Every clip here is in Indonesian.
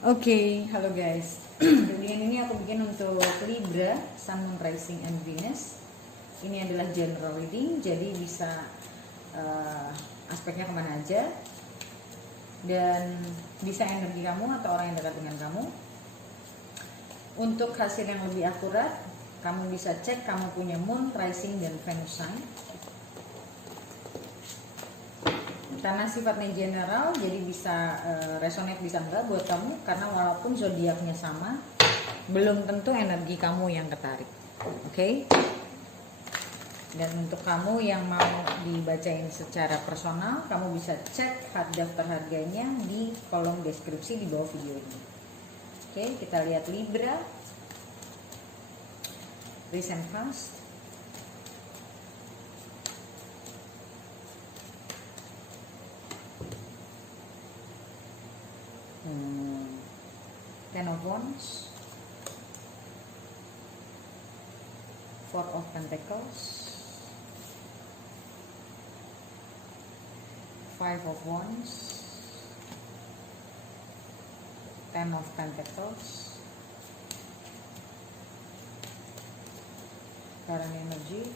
Oke, halo guys. Kemudian ini aku bikin untuk Libra, Sun, Moon, Rising, and Venus. Ini adalah general reading, jadi bisa aspeknya kemana aja, dan bisa energi kamu atau orang yang dekat dengan kamu. Untuk hasil yang lebih akurat, kamu bisa cek kamu punya Moon, Rising, dan Venus sign. Karena sifatnya general, jadi bisa resonate bisa enggak buat kamu, karena walaupun zodiaknya sama, belum tentu energi kamu yang ketarik. Oke? Dan untuk kamu yang mau dibacain secara personal, kamu bisa cek daftar harganya di kolom deskripsi di bawah video ini. Oke, kita lihat Libra, recent past. Ten of Wands, Four of Pentacles, Five of Wands, Ten of Pentacles, current energy,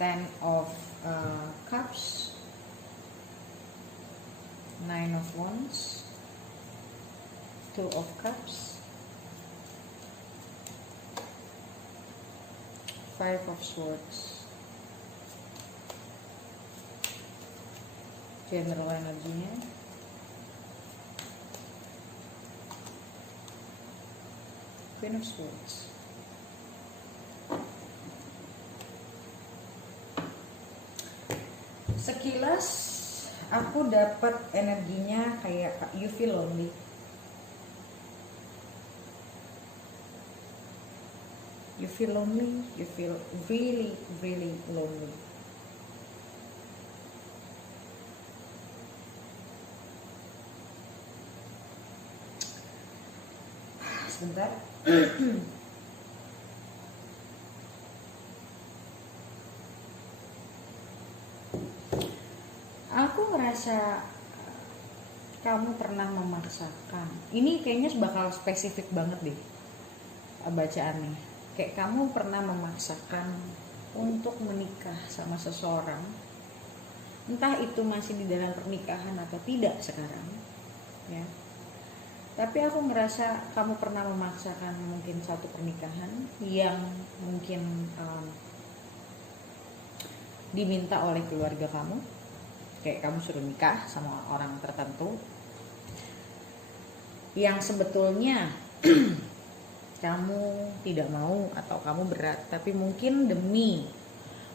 Ten of Cups, Nine of Wands, Two of Cups, Five of Swords. General energinya, Queen of Swords. Sekilas aku dapat energinya kayak you feel lonely. You feel lonely, you feel really, really lonely. Sebentar. Aku ngerasa kamu pernah memaksakan. Ini kayaknya bakal spesifik banget deh bacaannya. Kayak kamu pernah memaksakan untuk menikah sama seseorang. Entah itu masih di dalam pernikahan atau tidak sekarang, ya. Tapi aku ngerasa kamu pernah memaksakan mungkin satu pernikahan yang mungkin diminta oleh keluarga kamu. Kayak kamu suruh nikah sama orang tertentu yang sebetulnya kamu tidak mau atau kamu berat, tapi mungkin demi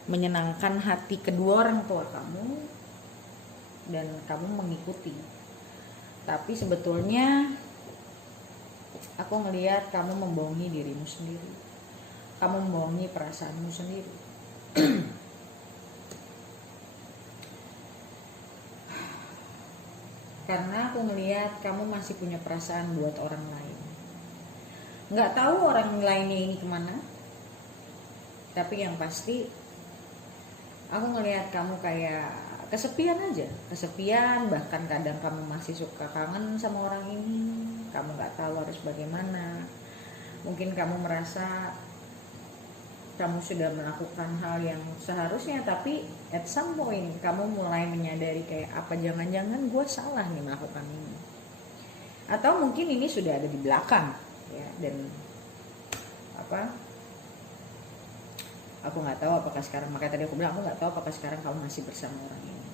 menyenangkan hati kedua orang tua kamu dan kamu mengikuti. Tapi sebetulnya aku ngelihat kamu membohongi dirimu sendiri, kamu membohongi perasaanmu sendiri. Karena aku ngelihat kamu masih punya perasaan buat orang lain. Nggak tahu orang lainnya ini kemana, tapi yang pasti aku ngelihat kamu kayak kesepian aja, kesepian. Bahkan kadang kamu masih suka kangen sama orang ini, kamu nggak tahu harus bagaimana. Mungkin kamu merasa kamu sudah melakukan hal yang seharusnya, tapi at some point kamu mulai menyadari kayak apa jangan-jangan gue salah nih melakukan ini, atau mungkin ini sudah ada di belakang, ya. Dan apa, aku nggak tahu apakah sekarang, makanya tadi aku bilang aku nggak tahu apakah sekarang kamu masih bersama orang ini.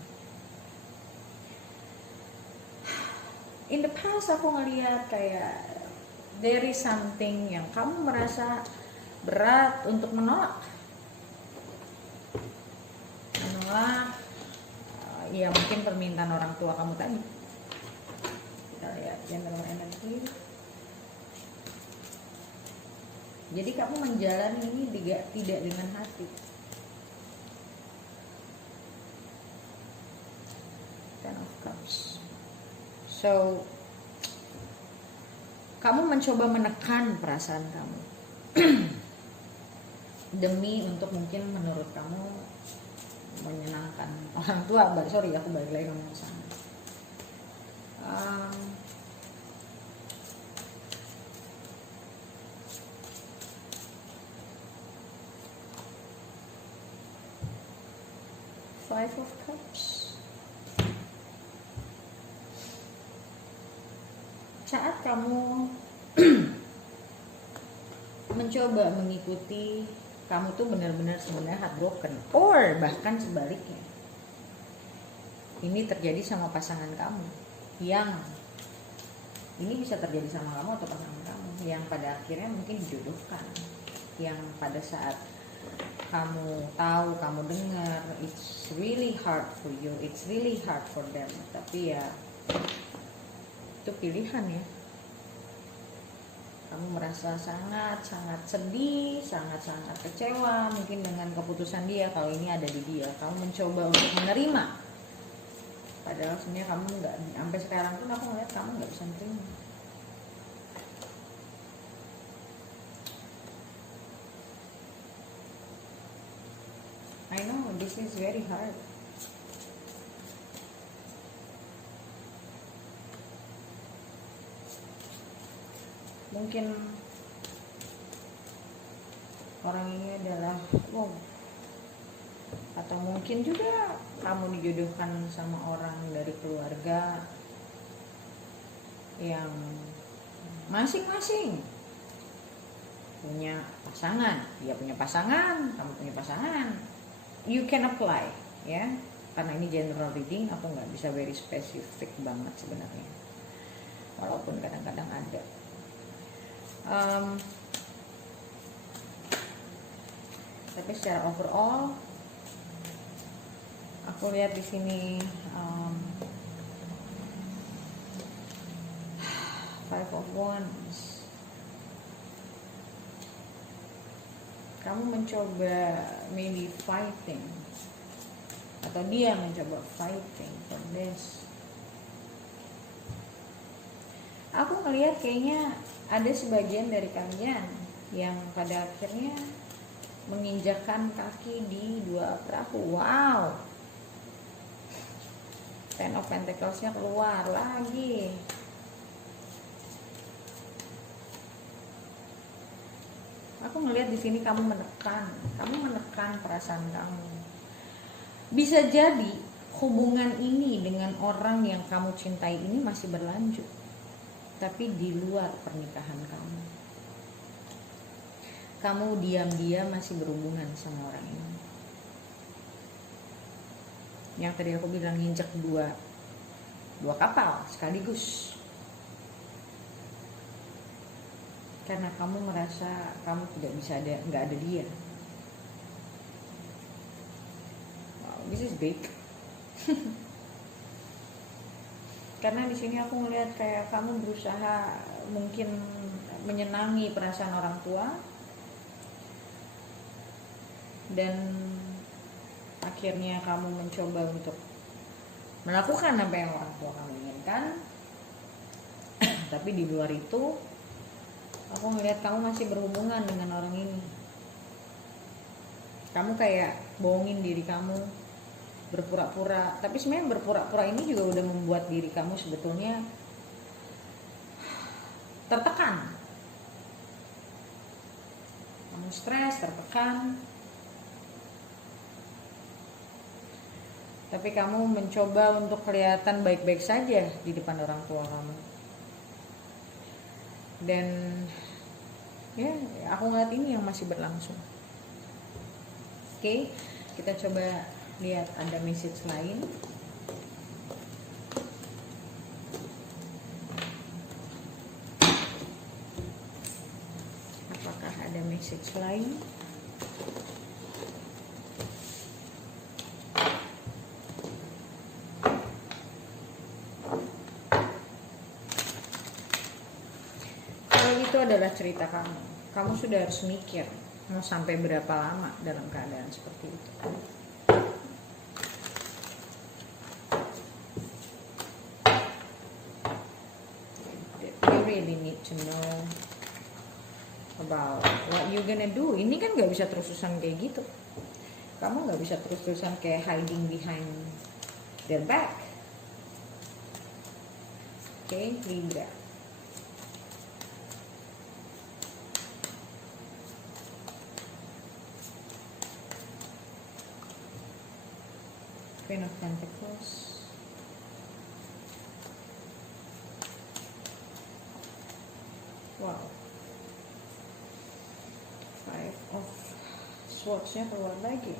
In the past aku ngelihat kayak there is something yang kamu merasa berat untuk menolak, ya mungkin permintaan orang tua kamu tadi. Kita lihat general energi. Jadi kamu menjalani ini tidak dengan hati. Ten of Cups. So kamu mencoba menekan perasaan kamu demi untuk mungkin menurut kamu menyenangkan orang tua. Sorry, aku balik lagi ngomong sana. Five of Cups. Saat kamu mencoba mengikuti, kamu tuh benar-benar sebenarnya heartbroken, or bahkan sebaliknya, ini terjadi sama pasangan kamu, yang ini bisa terjadi sama kamu atau pasangan kamu, yang pada akhirnya mungkin dijodohkan, yang pada saat kamu tahu, kamu dengar, it's really hard for you, it's really hard for them, tapi ya itu pilihan ya. Kamu merasa sangat-sangat sedih, sangat-sangat kecewa mungkin dengan keputusan dia, kalau ini ada di dia. Kamu mencoba untuk menerima, padahal sebenarnya kamu nggak, sampai sekarang pun aku ngeliat kamu nggak bisa menerima. I know this is very hard. Mungkin orang ini adalah wow, atau mungkin juga kamu dijodohkan sama orang dari keluarga yang masing-masing punya pasangan. Dia punya pasangan, kamu punya pasangan. You can apply ya, karena ini general reading, aku nggak bisa very specific banget sebenarnya, walaupun kadang-kadang ada. Tapi secara overall aku lihat di sini Five of Wands. Kamu mencoba maybe fighting, atau dia mencoba fighting for this. Aku ngelihat kayaknya ada sebagian dari kalian yang pada akhirnya menginjakkan kaki di dua perahu. Wow, Ten of Pentacles-nya keluar lagi. Aku ngelihat di sini kamu menekan perasaan kamu. Bisa jadi hubungan ini dengan orang yang kamu cintai ini masih berlanjut, tapi di luar pernikahan kamu. Kamu diam-diam masih berhubungan sama orang ini. Yang tadi aku bilang nginjek dua kapal sekaligus. Karena kamu merasa kamu tidak bisa nggak ada dia. Wow, this is big. Karena di sini aku ngelihat kayak kamu berusaha mungkin menyenangi perasaan orang tua, dan akhirnya kamu mencoba untuk melakukan apa yang orang tua kamu inginkan. Tapi di luar itu, aku ngelihat kamu masih berhubungan dengan orang ini. Kamu kayak bohongin diri kamu, berpura-pura, tapi sebenarnya berpura-pura ini juga udah membuat diri kamu sebetulnya tertekan. Kamu stres, tertekan, tapi kamu mencoba untuk kelihatan baik-baik saja di depan orang tua kamu. Dan ya, aku ngeliat ini yang masih berlangsung. Oke, kita coba lihat ada message lain. Apakah ada message lain? Kalau itu adalah cerita kamu, kamu sudah harus mikir mau sampai berapa lama dalam keadaan seperti itu. You really need to know about what you gonna do. Ini kan gak bisa terus-terusan kayak gitu. Kamu gak bisa terus-terusan kayak hiding behind their back. Oke, Libra. Queen of Pentacles. Wow. Five of Swords-nya keluar lagi.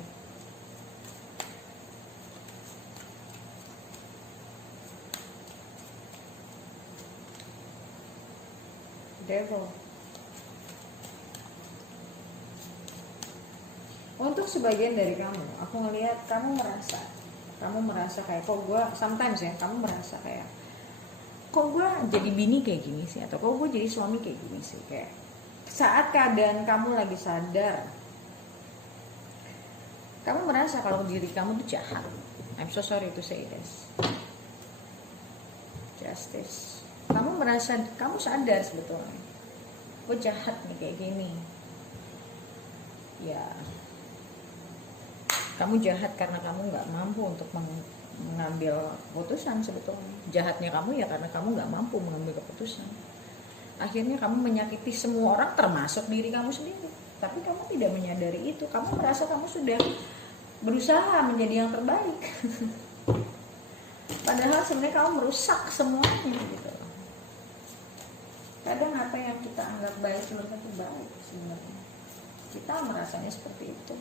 Devil. Untuk sebagian dari kamu, aku ngelihat kamu merasa kayak kok gue sometimes ya, kamu merasa kayak kok gue jadi bini kayak gini sih, atau kok gue jadi suami kayak gini sih. Kayak saat keadaan kamu lagi sadar, kamu merasa kalau diri kamu tuh jahat. I'm so sorry to say this. Justice. Kamu merasa, kamu sadar sebetulnya gue jahat nih kayak gini. Ya, kamu jahat karena kamu nggak mampu untuk mengambil keputusan sebetulnya. Jahatnya kamu ya karena kamu nggak mampu mengambil keputusan. Akhirnya kamu menyakiti semua orang termasuk diri kamu sendiri. Tapi kamu tidak menyadari itu. Kamu merasa kamu sudah berusaha menjadi yang terbaik. Padahal sebenarnya kamu merusak semuanya gitu. Kadang apa yang kita anggap baik belum tentu baik sebenarnya. Kita merasanya seperti itu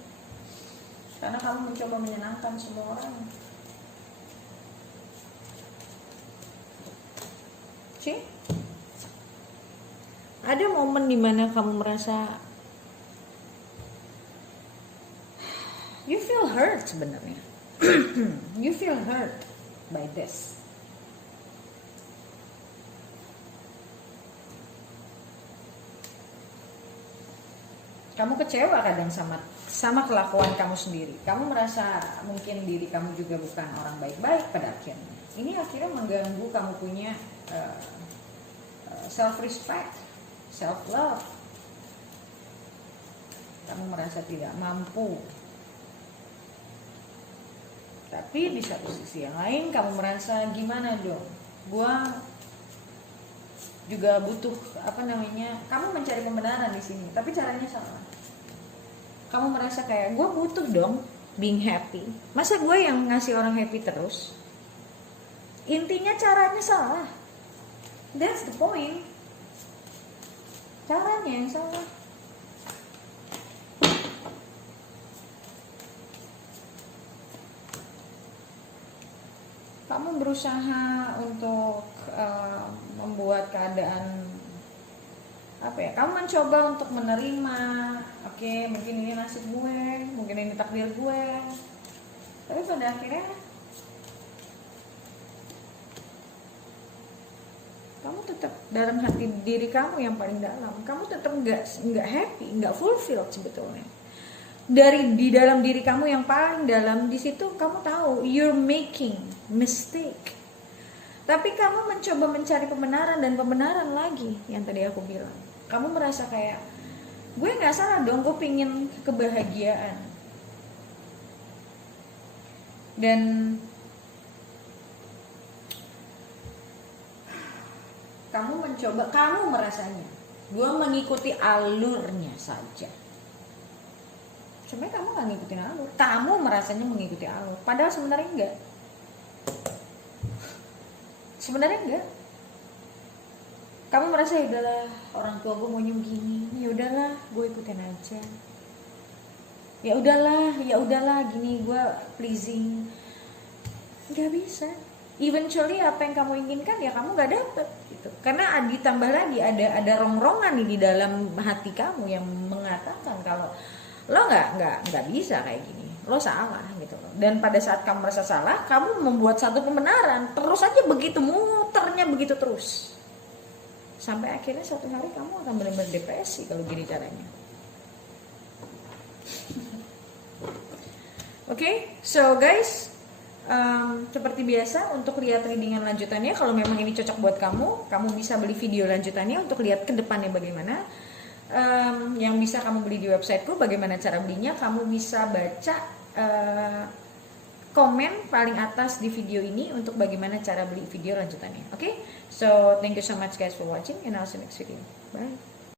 karena kamu mencoba menyenangkan semua orang. See? Ada momen dimana kamu merasa you feel hurt sebenarnya. You feel hurt by this. Kamu kecewa kadang sama kelakuan kamu sendiri. Kamu merasa mungkin diri kamu juga bukan orang baik-baik pada akhirnya. Ini akhirnya mengganggu kamu punya self-respect, self-love. Kamu merasa tidak mampu. Tapi di satu sisi yang lain kamu merasa gimana dong? Gua juga butuh kamu mencari pembenaran di sini, tapi caranya salah. Kamu merasa kayak gue butuh dong being happy. Masa gue yang ngasih orang happy terus? Intinya caranya salah. That's the point. Caranya yang salah. Kamu berusaha untuk membuat keadaan kamu mencoba untuk menerima, oke, mungkin ini nasib gue, mungkin ini takdir gue, tapi pada akhirnya kamu tetap dalam hati diri kamu yang paling dalam, kamu tetap nggak happy, nggak fulfilled sebetulnya. Di dalam diri kamu yang paling dalam, di situ kamu tahu you're making mistake. Tapi kamu mencoba mencari pembenaran dan pembenaran lagi yang tadi aku bilang. Kamu merasa kayak gue nggak salah dong, gue pingin kebahagiaan. Dan kamu merasanya gue mengikuti alurnya saja. Sebenarnya kamu nggak ngikutin alur, kamu merasanya mengikuti alur, padahal sebenarnya enggak. Sebenarnya enggak. Kamu merasa ya udahlah, orang tua gue maunya begini, ya udahlah, gue ikutin aja. Ya udahlah, gini gue pleasing. Gak bisa. Eventually apa yang kamu inginkan ya kamu gak dapet gitu. Karena ditambah lagi ada rongrongan nih di dalam hati kamu yang mengatakan kalau lo nggak bisa kayak gini, lo salah gitu loh. Dan pada saat kamu merasa salah, kamu membuat satu pembenaran, terus aja begitu muternya begitu terus, sampai akhirnya suatu hari kamu akan benar-benar depresi kalau gini caranya. Oke, so guys, seperti biasa untuk lihat readingan lanjutannya, kalau memang ini cocok buat kamu bisa beli video lanjutannya untuk lihat ke depannya bagaimana. Yang bisa kamu beli di websiteku, bagaimana cara belinya, kamu bisa baca komen paling atas di video ini untuk bagaimana cara beli video lanjutannya. Oke, so thank you so much guys for watching and I'll see you next video. Bye.